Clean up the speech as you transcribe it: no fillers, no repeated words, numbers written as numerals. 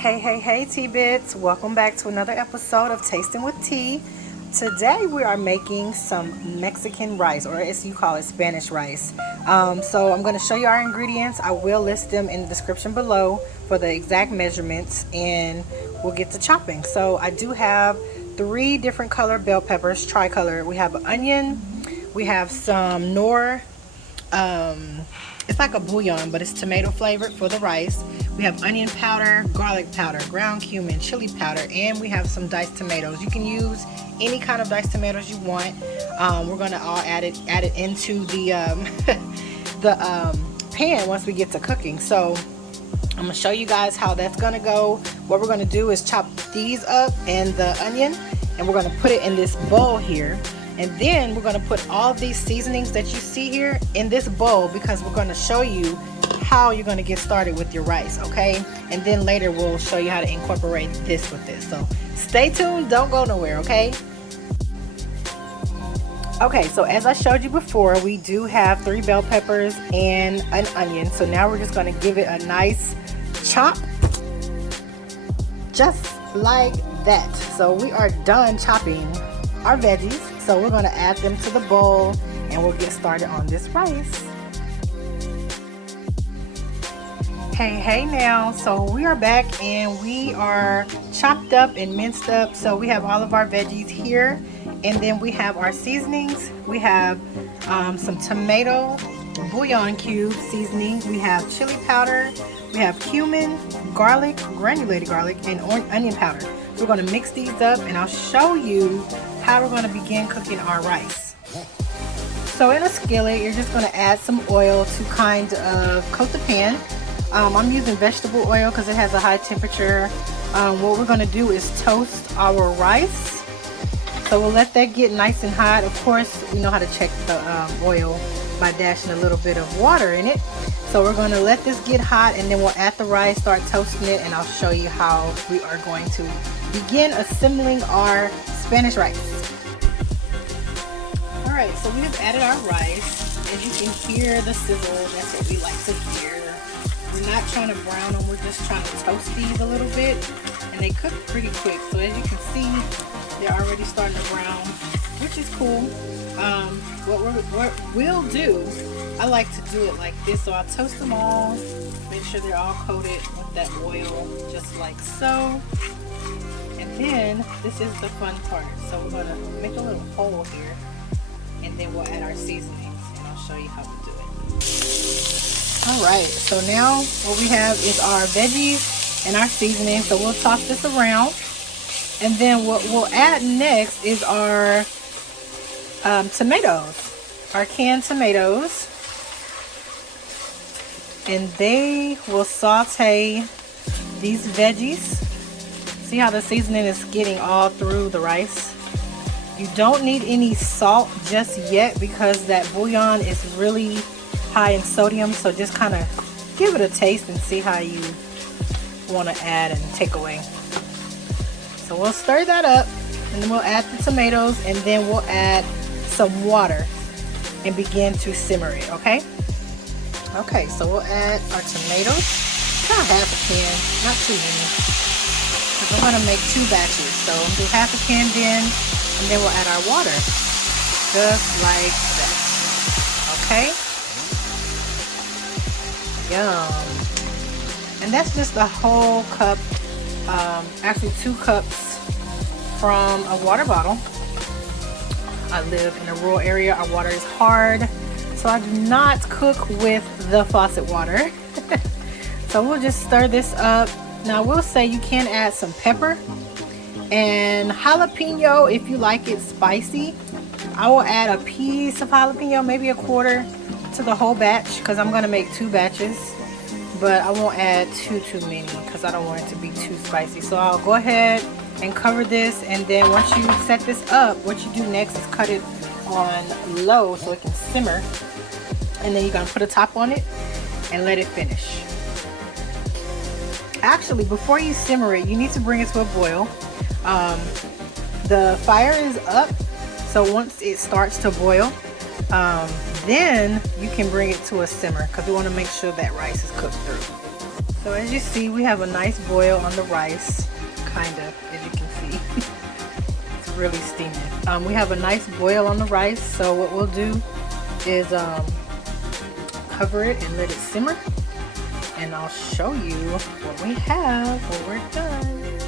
Hey T-Bits, welcome back to another episode of Tasting with T. Today we are making some Mexican rice, or as you call it, Spanish rice. So I'm going to show you our ingredients. I will list them in the description below for the exact measurements, and we'll get to chopping. So I do have 3 different color bell peppers, tricolor. We have onion, we have some Knorr, it's like a bouillon, but it's tomato flavored for the rice. We have onion powder, garlic powder, ground cumin, chili powder, and we have some diced tomatoes. You can use any kind of diced tomatoes you want. We're gonna all add it into the pan once we get to cooking. So I'm gonna show you guys how that's gonna go. What we're gonna do is chop these up and the onion, and we're gonna put it in this bowl here. And then we're going to put all these seasonings that you see here in this bowl, because we're going to show you how you're going to get started with your rice, okay? And then later we'll show you how to incorporate this with this. So stay tuned, don't go nowhere, okay? Okay, so as I showed you before, we do have 3 bell peppers and an onion. So now we're just going to give it a nice chop, just like that. So we are done chopping our veggies. So we're going to add them to the bowl and we'll get started on this rice. Hey now, so we are back and we are chopped up and minced up. So we have all of our veggies here, and then we have our seasonings. We have some tomato bouillon cube seasoning. We have chili powder. We have cumin, garlic, granulated garlic, and onion powder. We're going to mix these up and I'll show you how we're going to begin cooking our rice. So in a skillet, you're just going to add some oil to kind of coat the pan. I'm using vegetable oil because it has a high temperature. What we're going to do is toast our rice. So we'll let that get nice and hot. Of course, you know how to check the oil by dashing a little bit of water in it. So we're going to let this get hot, and then we'll add the rice, start toasting it, and I'll show you how we are going to begin assembling our Spanish rice. Alright, so we have added our rice. As you can hear the sizzle, that's what we like to hear. We're not trying to brown them, we're just trying to toast these a little bit. And they cook pretty quick, so as you can see, they're already starting to brown, which is cool. What we'll do, I like to do it like this. So I'll toast them all, make sure they're all coated with that oil, just like so. And then this is the fun part. So we're gonna make a little hole here, and then we'll add our seasonings, and I'll show you how to do it. Alright, so now what we have is our veggies and our seasoning. So we'll toss this around, and then what we'll add next is our tomatoes, our canned tomatoes, and they will saute these veggies. See how the seasoning is getting all through the rice? You don't need any salt just yet because that bouillon is really high in sodium, so just kind of give it a taste and see how you want to add and take away. So we'll stir that up, and then we'll add the tomatoes, and then we'll add some water and begin to simmer it, okay? Okay, so we'll add our tomatoes, about half a can, not too many, because we're going to make 2 batches. So we'll do half a can then, and then we'll add our water, just like that, okay? Yum. And that's just a whole cup, actually 2 cups from a water bottle. I live in a rural area. Our water is hard, so I do not cook with the faucet water. So we'll just stir this up. Now I will say you can add some pepper and jalapeno if you like it spicy. I will add a piece of jalapeno, maybe a quarter, to the whole batch, because I'm going to make 2 batches. But I won't add too many because I don't want it to be too spicy. So I'll go ahead and cover this, and then once you set this up, what you do next is cut it on low so it can simmer, and then you're going to put a top on it and let it finish. Actually, before you simmer it, you need to bring it to a boil. The fire is up, so once it starts to boil, then you can bring it to a simmer, because we want to make sure that rice is cooked through. So as you see, we have a nice boil on the rice, kind of, as you can see. It's really steaming. We have a nice boil on the rice, so what we'll do is cover it and let it simmer, and I'll show you what we have when we're done.